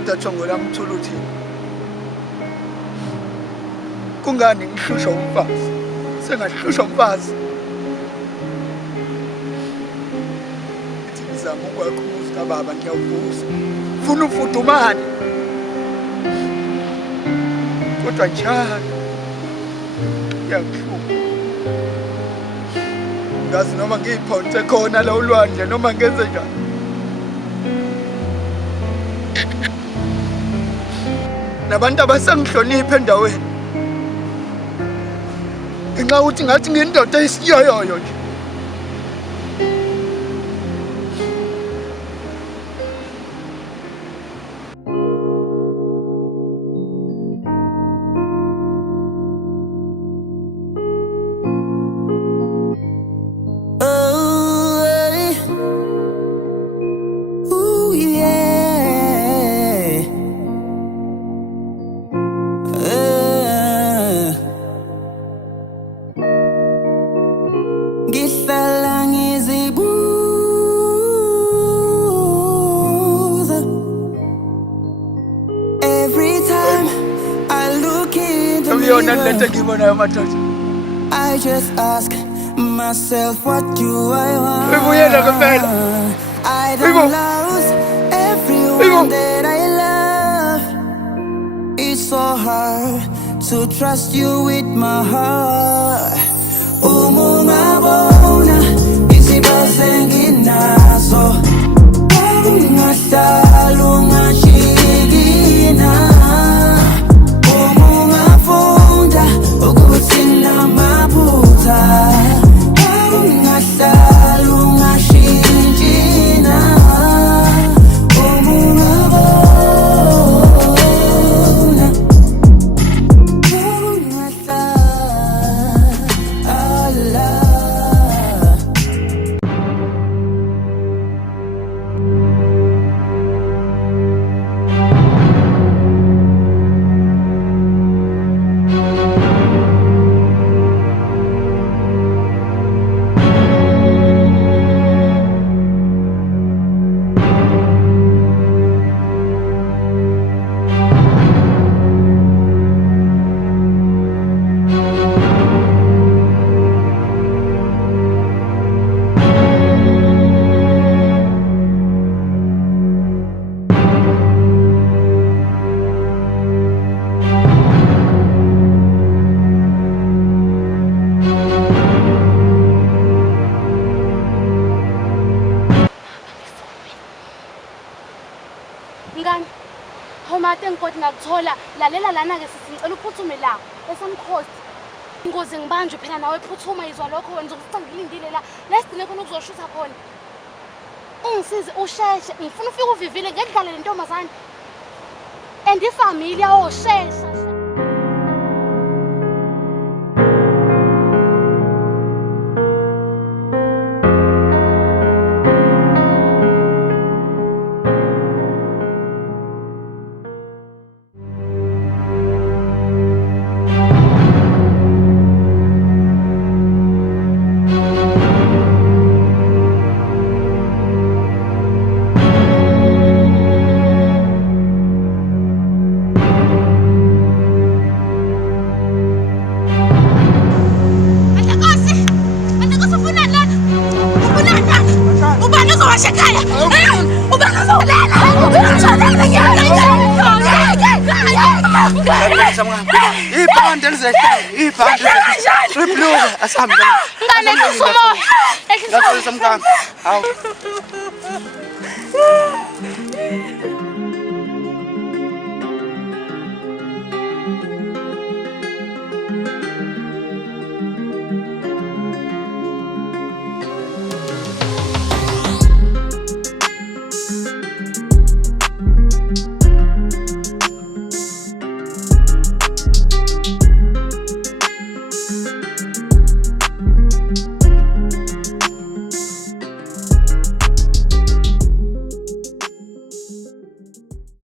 kodwa jongo lami mthula uthi kungani ngihlushwa umfazi sengahlushwa umfazi ithi ngizama ukwakho umuzi kababa ngiyawubuza ufuna ufudumane kodwa njalo yangihlupha ngazi noma ngiyiphonse khona la ulwandle noma ngenze njani nabantu abasangihlonipha endaweni ngenxa yokuthi ngathi ngiyindoda eyisiyoyoyo nje I just ask myself, what do I want? I don't lose everyone that I love. It's so hard to trust you with my heart. Umungabona isibasenginazo ungahlala ungashikina umungafunda ukuthi namaphutha ungahlala ungashintshina umungabona ungahlala ngakuthola lalela lana ke sithi ngicela uphuthume la esamkhosi ingozi ngibanjwe phela nawe ephuthuma izwa lokho wena uzokuthi ngilindile la lesigcine khona ukuzoshutha khona ungisize usheshe ngifuna ufike uvivile ngedlale lentombazane and ifamily yawo shesha Ngane kusumo.